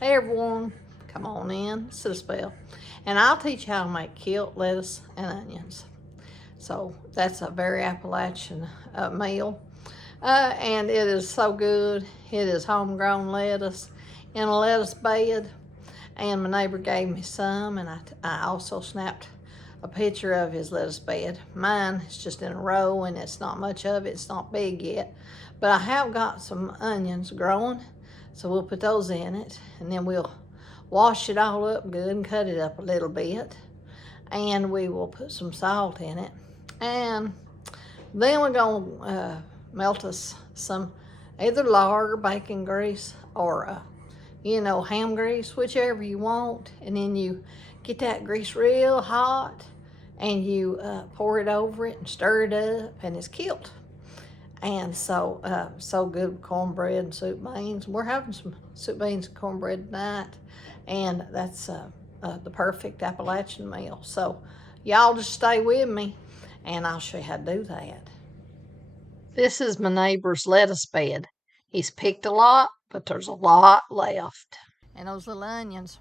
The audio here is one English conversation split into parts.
Hey everyone, come on in, sit a spell, and I'll teach you how to make kilt, lettuce, and onions. So that's a very Appalachian meal, and it is so good. It is homegrown lettuce in a lettuce bed, and my neighbor gave me some, and I also snapped a picture of his lettuce bed. Mine is just in a row, and it's not much of it. It's not big yet, but I have got some onions growing, so we'll put those in it, and then we'll wash it all up good and cut it up a little bit, and we will put some salt in it, and then we're gonna melt us some either lard or bacon grease or ham grease, whichever you want, and then you get that grease real hot and you pour it over it and stir it up, and it's kilt. And so good with cornbread and soup beans. We're having some soup beans and cornbread tonight, and that's the perfect Appalachian meal. So y'all just stay with me, and I'll show you how to do that. This is my neighbor's lettuce bed. He's picked a lot, but there's a lot left. And those little onions,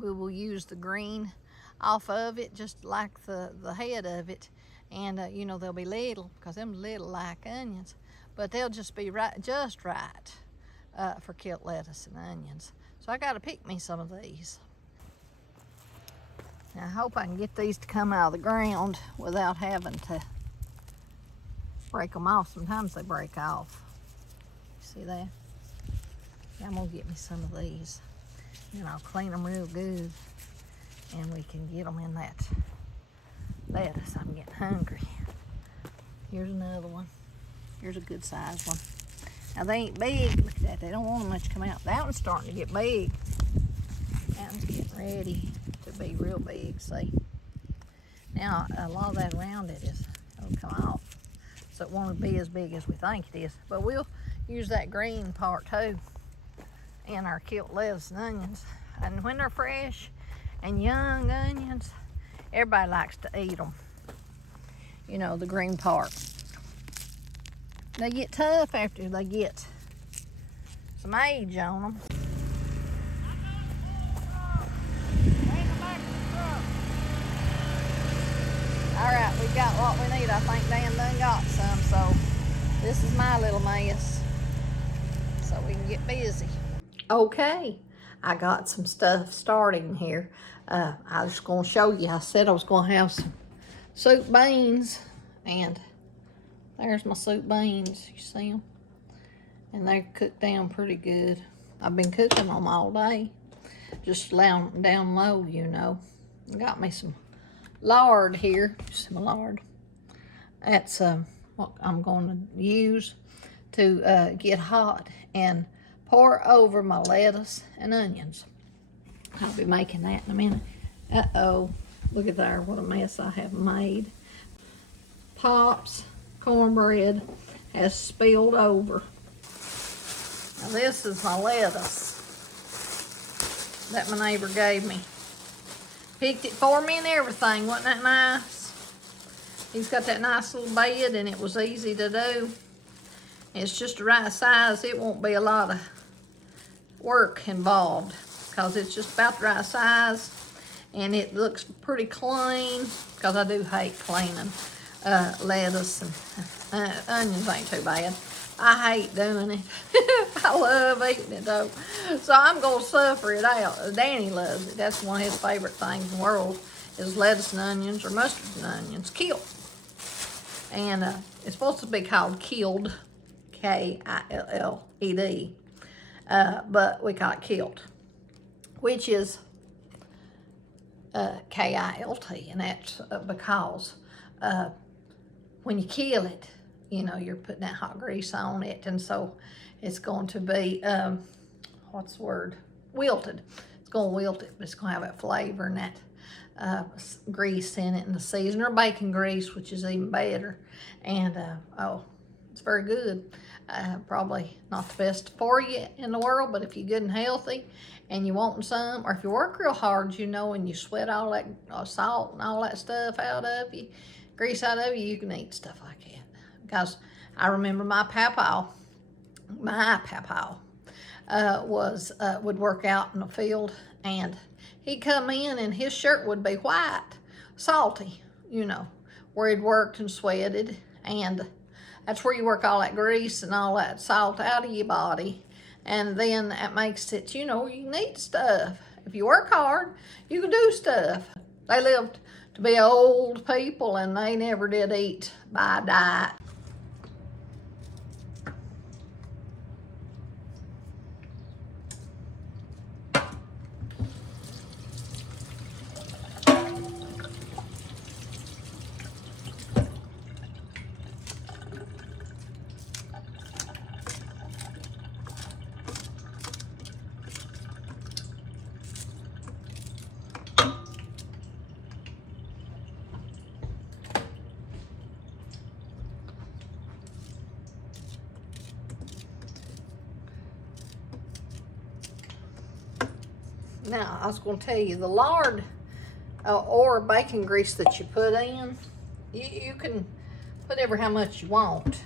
we will use the green off of it, just like the head of it. And they'll be little, because them little like onions, but they'll just be just right for kilt lettuce and onions. So I got to pick me some of these. Now I hope I can get these to come out of the ground without having to break them off. Sometimes they break off. See that? Yeah, I'm gonna get me some of these, and I'll clean them real good, and we can get them in that lettuce. I'm getting hungry. Here's another one. Here's a good sized one. Now they ain't big. Look at that. They don't want much to come out. That one's starting to get big. That one's getting ready to be real big. See? Now a lot of that around it it'll come off, so it won't be as big as we think it is. But we'll use that green part too in our kilt lettuce and onions. And when they're fresh and young onions, everybody likes to eat them. The green part. They get tough after they get some age on them. All right, we got what we need. I think Dan done got some, so this is my little mess, so we can get busy. Okay, I got some stuff starting here. I was just gonna show you. I said I was gonna have some soup beans, and there's my soup beans. You see them? And they're cooked down pretty good. I've been cooking them all day, just down low, Got me some lard here. Some lard. That's what I'm going to use to get hot and pour over my lettuce and onions. I'll be making that in a minute. Uh-oh, look at there, what a mess I have made. Pop's cornbread has spilled over. Now this is my lettuce that my neighbor gave me. Picked it for me and everything, wasn't that nice? He's got that nice little bed, and it was easy to do. It's just the right size. It won't be a lot of work involved, because it's just about the right size, and it looks pretty clean, because I do hate cleaning lettuce, and onions ain't too bad. I hate doing it. I love eating it though, so I'm gonna suffer it out. Danny loves it. That's one of his favorite things in the world, is lettuce and onions, or mustard and onions, kilt. And it's supposed to be called Kilt, K-I-L-L-E-D, but we call it kilt, which is K-I-L-T, and that's because when you kill it, you're putting that hot grease on it, and so it's going to be, what's the word? Wilted. It's going to wilt it, but it's going to have that flavor and that grease in it, and the seasoner bacon grease, which is even better. And it's very good. Probably not the best for you in the world, but if you're good and healthy and you want some, or if you work real hard, and you sweat all that salt and all that stuff out of you, grease out of you, you can eat stuff like that. Because I remember my papaw would work out in the field, and he'd come in and his shirt would be white, salty, you know, where he'd worked and sweated, and that's where you work all that grease and all that salt out of your body, and then that makes it, you know, you need stuff. If you work hard, you can do stuff. They lived to be old people, and they never did eat by diet. Now, I was going to tell you, the lard or bacon grease that you put in, you can put ever how much you want.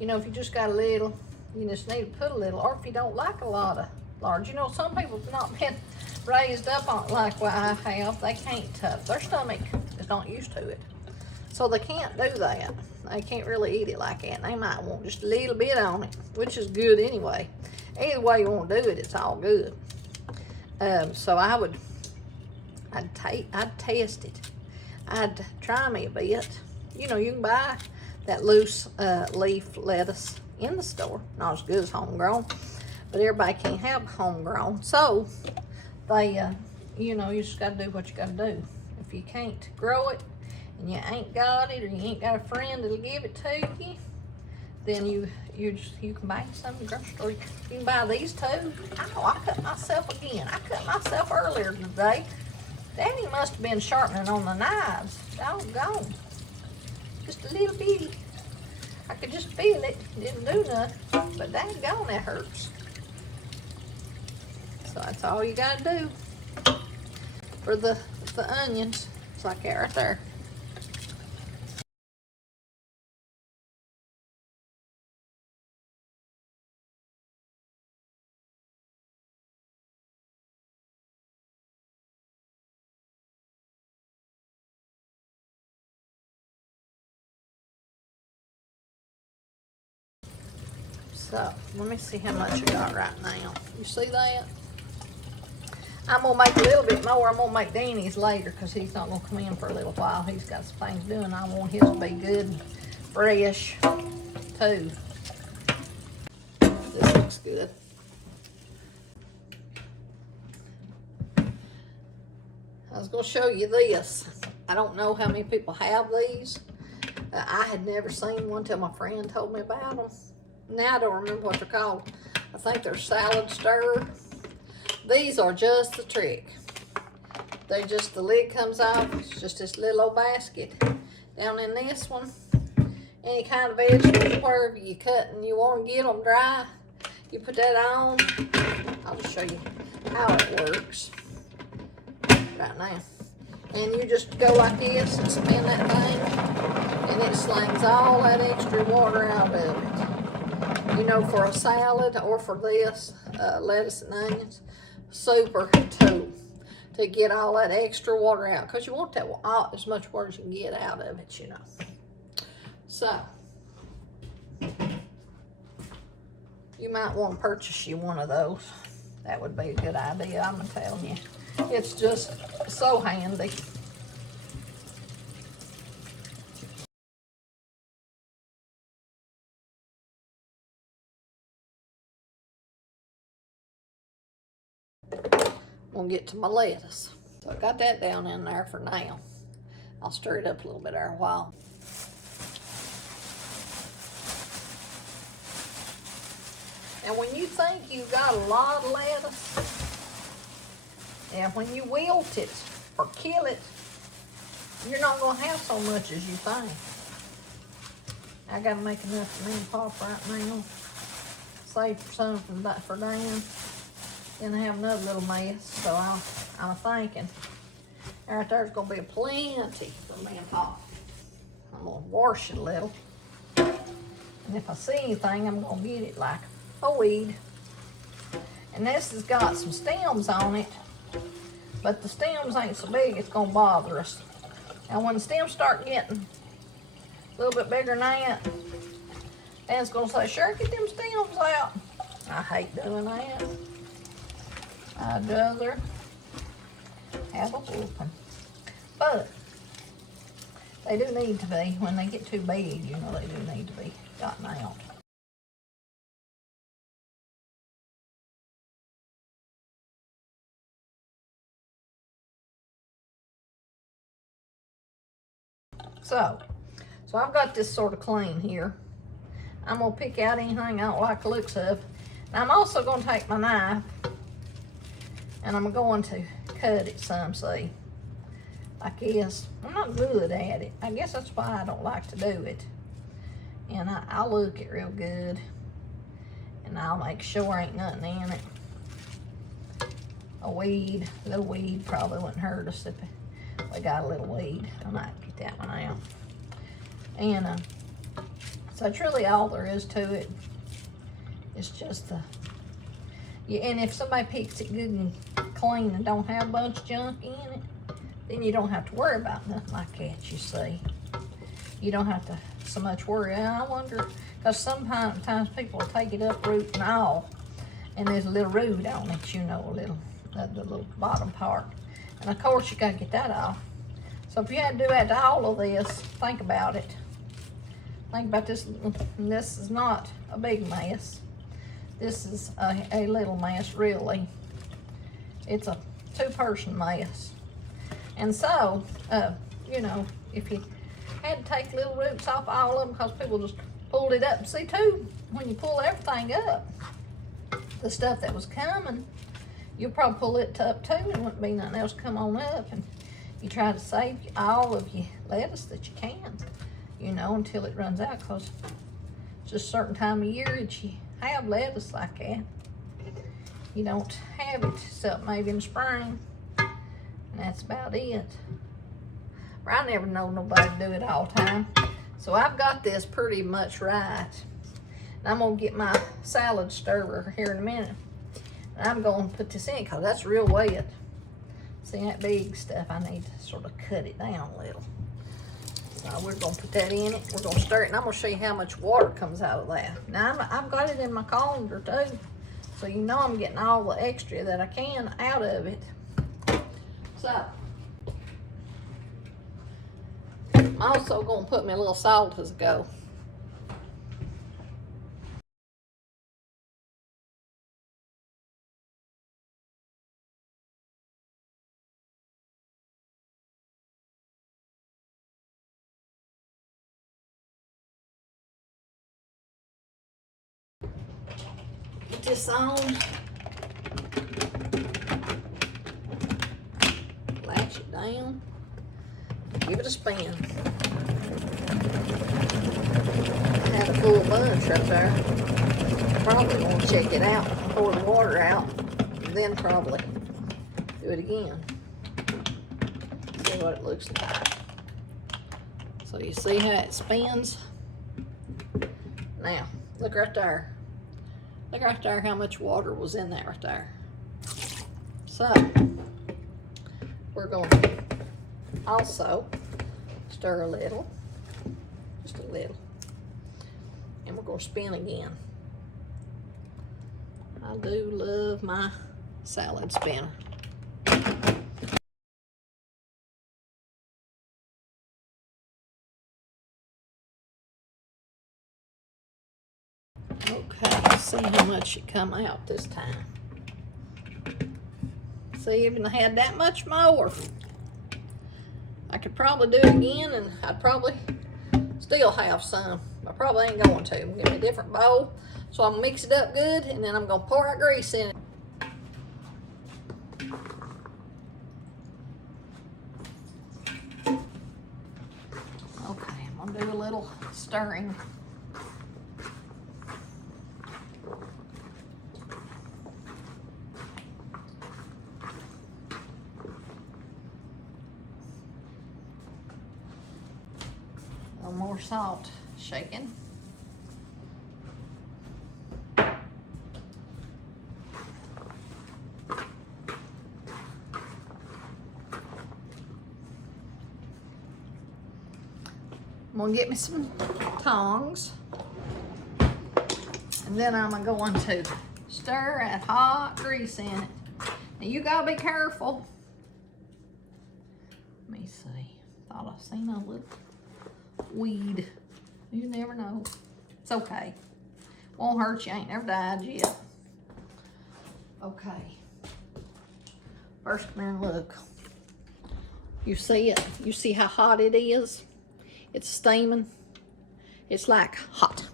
You know, if you just got a little, you just need to put a little. Or if you don't like a lot of lard. You know, some people have not been raised up on it like what I have. They can't, their stomach is not used to it. So they can't do that. They can't really eat it like that. They might want just a little bit on it, which is good anyway. Either way you want to do it, it's all good. So I'd test it. I'd try me a bit. You know, you can buy that loose leaf lettuce in the store. Not as good as homegrown, but everybody can't have homegrown. So they, you know, you just got to do what you got to do. If you can't grow it and you ain't got it, or you ain't got a friend that'll give it to you, then you can buy some in the grocery store. You can buy these too. I cut myself again. I cut myself earlier today. Daddy must have been sharpening on the knives. Doggone. Just a little bitty. I could just feel it. Didn't do nothing. But daggone, that hurts. So that's all you gotta do for the onions. It's like that right there. So, let me see how much I got right now. You see that? I'm going to make a little bit more. I'm going to make Danny's later because he's not going to come in for a little while. He's got some things doing. I want his to be good and fresh, too. This looks good. I was going to show you this. I don't know how many people have these. I had never seen one till my friend told me about them. Now I don't remember what they're called. I think they're salad stir. These are just the trick. They just, the lid comes off. It's just this little old basket. Down in this one, any kind of vegetables, wherever you cut and you want to get them dry, you put that on. I'll just show you how it works right now. And you just go like this and spin that thing, and it slings all that extra water out of it. You know, for a salad or for this, lettuce and onions, super tool to get all that extra water out, because you want that as much water as you can get out of it, you know. So, you might want to purchase you one of those. That would be a good idea, I'm telling you. It's just so handy. I'm gonna get to my lettuce. So I got that down in there for now. I'll stir it up a little bit there a while. And when you think you've got a lot of lettuce, and when you wilt it or kill it, you're not gonna have so much as you think. I gotta make enough for me and Pop right now. Save some for Dan. Then I have another little mess, so I'm thinking right there's gonna be plenty for me and Pop. I'm gonna wash it a little, and if I see anything, I'm gonna get it like a weed. And this has got some stems on it, but the stems ain't so big it's gonna bother us. Now when the stems start getting a little bit bigger than that, then it's gonna say, sure, get them stems out. I hate doing that. I'd rather have a whooping. But they do need to be, when they get too big, you know, they do need to be gotten out. So I've got this sort of clean here. I'm gonna pick out anything I don't like the looks of. Now I'm also gonna take my knife and I'm going to cut it some, see, like this. I'm not good at it. I guess that's why I don't like to do it. And I'll look it real good and I'll make sure ain't nothing in it. A little weed probably wouldn't hurt us if we got a little weed. I might get that one out. And so that's really all there is to it. It's just yeah, and if somebody picks it good and clean and don't have a bunch of junk in it, then you don't have to worry about nothing like that, you see. You don't have to so much worry. And I wonder, because sometimes people will take it up root and all, and there's a little root on it, you know, the little bottom part. And of course you gotta get that off. So if you had to do that to all of this, think about it. Think about this. This is not a big mess. This is a little mess, really. It's a two-person mess. And so, you know, if you had to take little roots off all of them, because people just pulled it up. See, too, when you pull everything up, the stuff that was coming, you'll probably pull it up too, and wouldn't be nothing else come on up. And you try to save all of your lettuce that you can, you know, until it runs out, because it's just a certain time of year that you have lettuce like that. You don't have it except maybe in the spring, and that's about it. I never know nobody to do it all the time. So I've got this pretty much right. And I'm gonna get my salad stirrer here in a minute. And I'm gonna put this in because that's real wet. See that big stuff, I need to sort of cut it down a little. So we're gonna put that in it. We're gonna stir it, and I'm gonna show you how much water comes out of that. Now I've got it in my colander too. So you know I'm getting all the extra that I can out of it. So I'm also gonna put me a little salt as I go. Get this on. Latch it down. Give it a spin. I had a full bunch right there. Probably gonna check it out, pour the water out, and then probably do it again. See what it looks like. So you see how it spins? Now, look right there. Look right there how much water was in that right there. So, we're going to also stir a little, just a little, and we're going to spin again. I do love my salad spinner. Okay, let's see how much it come out this time. See, even I had that much more. I could probably do it again, and I'd probably still have some. I probably ain't going to. Give me a different bowl. So I'm gonna mix it up good, and then I'm gonna pour our grease in it. Okay, I'm gonna do a little stirring. A little more salt, shaking. I'm gonna get me some tongs. And then I'm going to stir that hot grease in it. Now you gotta be careful. Let me see. Thought I seen a little weed. You never know. It's okay. Won't hurt you. Ain't never died yet. Okay. First, come here and look. You see it? You see how hot it is? It's steaming. It's like hot.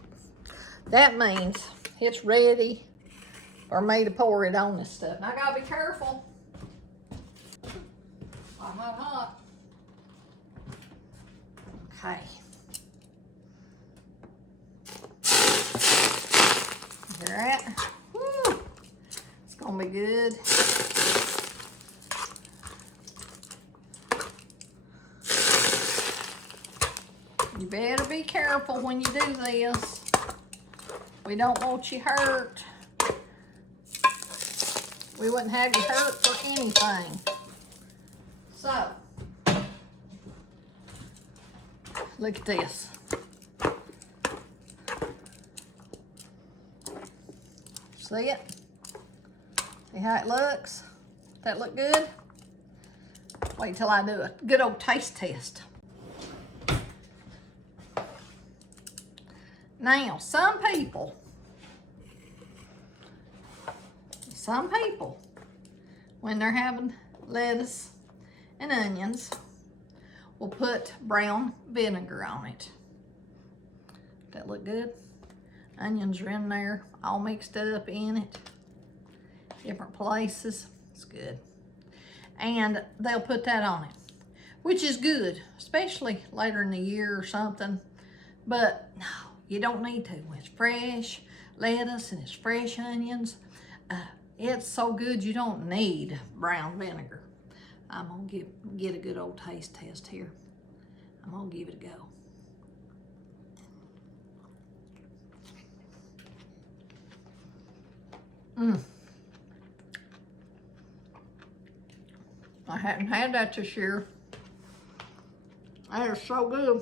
That means it's ready for me to pour it on this stuff. Now I gotta be careful. Hot, hot, hot. Okay. You're at. Woo. It's gonna be good. You better be careful when you do this. We don't want you hurt. We wouldn't have you hurt for anything. So, look at this. See it? See how it looks? That look good? Wait till I do a good old taste test. Now, some people, when they're having lettuce and onions, will put brown vinegar on it. That look good? Onions are in there, all mixed up in it. Different places. It's good. And they'll put that on it, which is good, especially later in the year or something. But no, you don't need to. It's fresh lettuce and it's fresh onions. It's so good you don't need brown vinegar. I'm gonna get a good old taste test here. I'm gonna give it a go. I hadn't had that this year. That is so good.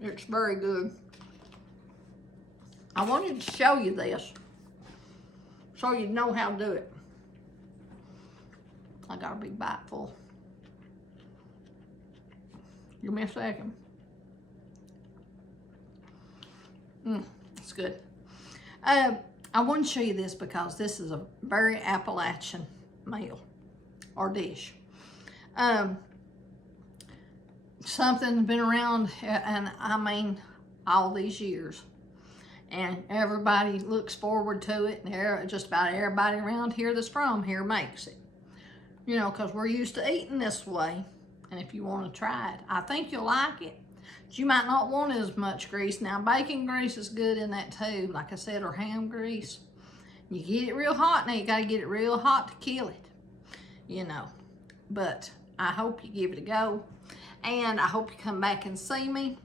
It's very good. I wanted to show you this so you know how to do it. I got a big bite full. Give me a second. It's good. I want to show you this because this is a very Appalachian meal or dish. Something that's been around, and I mean all these years, and everybody looks forward to it, and just about everybody around here that's from here makes it, you know, because we're used to eating this way. And if you want to try it, I think you'll like it. But you might not want as much grease. Now, bacon grease is good in that too, like I said, or ham grease. You get it real hot. Now you got to get it real hot to kill it, you know. But I hope you give it a go. And I hope you come back and see me.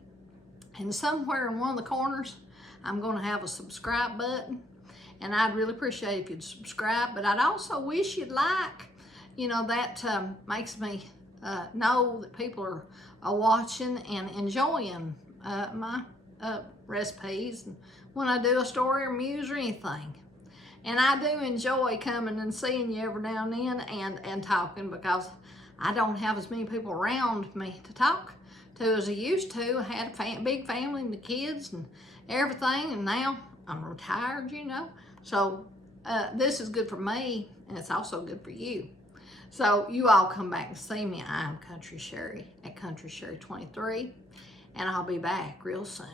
And somewhere in one of the corners, I'm going to have a subscribe button. And I'd really appreciate if you'd subscribe. But I'd also wish you'd like. You know, that makes me know that people are watching and enjoying my recipes. And when I do a story or muse or anything. And I do enjoy coming and seeing you every now and then and talking, because I don't have as many people around me to talk to as I used to. I had a big family and the kids and everything, and now I'm retired, you know. So this is good for me, and it's also good for you. So you all come back and see me. I'm Country Sherry at Country Sherry 23, and I'll be back real soon.